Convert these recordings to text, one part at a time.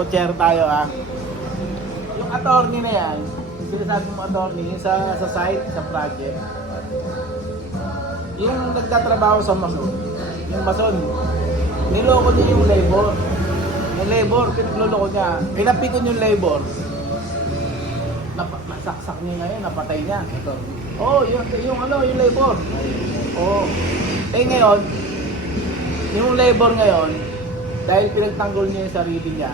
Coachero tayo Yung attorney na yan, sinasabi mo attorney, yung sa site, sa project, yung nagtatrabaho sa mason, yung mason, niloko niya yung labor. Yung labor, pinagluloko niya. Pinapikon yung labor. Nasaksak niya ngayon, napatay niya. Oo, yung labor. Oo. Ngayon, yung labor ngayon, dahil pinagtanggol niya yung sarili niya,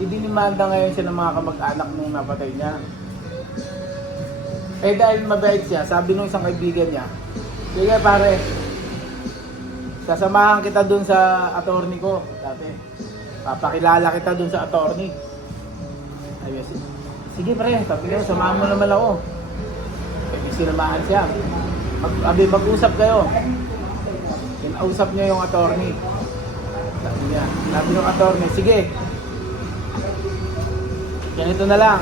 idinimanda ngayon siya ng mga kamag-anak nung napatay niya. Dahil mabait siya, sabi nung isang kaibigan niya, sige pare, sasamahan kita dun sa attorney ko. Dati, papakilala kita dun sa attorney. Ayos. Sige pre, sabi niya, samahan mo naman ako. Sinamahan siya. Mag-usap kayo. Kinausap niya yung attorney. Sabi yung attorney, sige. Ganito na lang.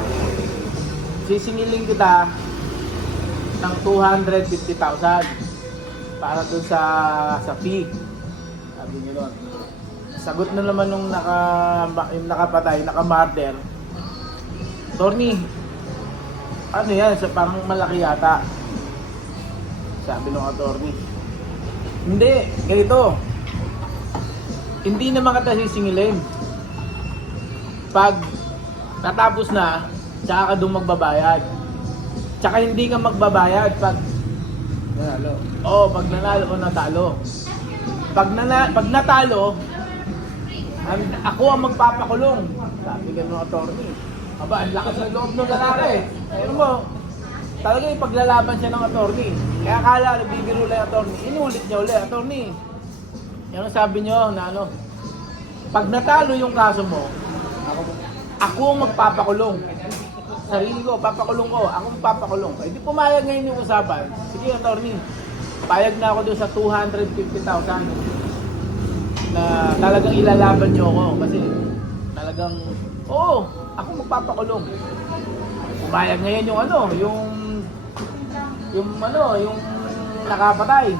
Sisingilin kita ng 250,000 para dun sa fee. Sabi niya doon. Sagot na naman nung yung nakapatay, naka-murder. Attorney, ano yan? Parang malaki yata. Sabi ng attorney. Hindi, ganito. Hindi naman kita sisingilin. Pag natapos na, tsaka ka doon magbabayad. Tsaka hindi ka magbabayad pag nanalo. Oo, pag nanalo o natalo. Pag natalo, ako ang magpapakulong. Sabi ka ng attorney. Aba, ang lakas ng loob ng lalaki. Ayun mo, talaga ipaglalaban siya ng attorney. Kaya akala, nagbibiro lang yung attorney. Inulit niya ulit, attorney. Yan ang sabi niyo na pag natalo yung kaso mo, ako ang magpapakulong. Sarili ko, papakulong ko. Ako ang papakulong. Eh di pumayag ngayon yung usapan. Sige, attorney. Payag na ako doon sa 250,000 na talagang ilalaban niyo ako. Kasi talagang, oo, ako magpapakulong. Pumayag ngayon yung nakapatay.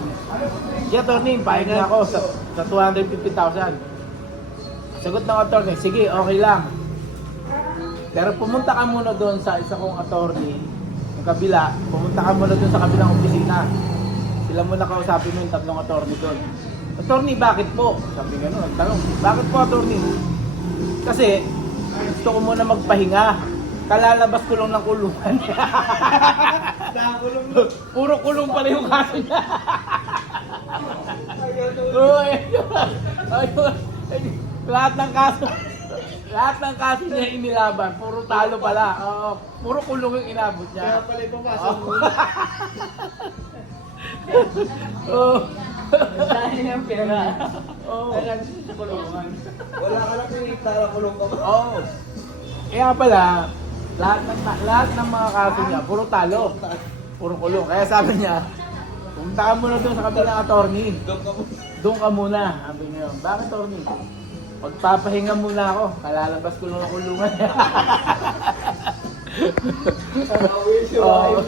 Sige, attorney, payag na ako sa 250,000. Sagot ng attorney, sige, okay lang. Pero pumunta ka muna doon sa isa kong attorney, yung kabila, pumunta ka muna doon sa kabilang opisina. Sila muna kausapin mo yung tatlong attorney doon. Attorney, bakit po? Sabi nga no, tanong, bakit po attorney? Kasi gusto ko muna magpahinga. Kalalabas ko lang ng kulungan. Puro kulong pala yung kaso niya. Lahat ng kaso niya inilaban, puro talo pala. Puro kulong yung inabot niya. Kaya pala itong kaso mo. Dahil ng pera. Kaya sa kulungan. Wala ka lang pinita na kulong ka ba? Oo. Kaya pala, lahat ng mga kaso niya, puro talo. Puro kulong. Kaya sabi niya, pumunta ka muna doon sa kabilang attorney. Doon ka muna. Sabi niya, bakit attorney? Pagpapahinga muna ako. Kalalabas ko lang ang kulungan. Wish you, Oo.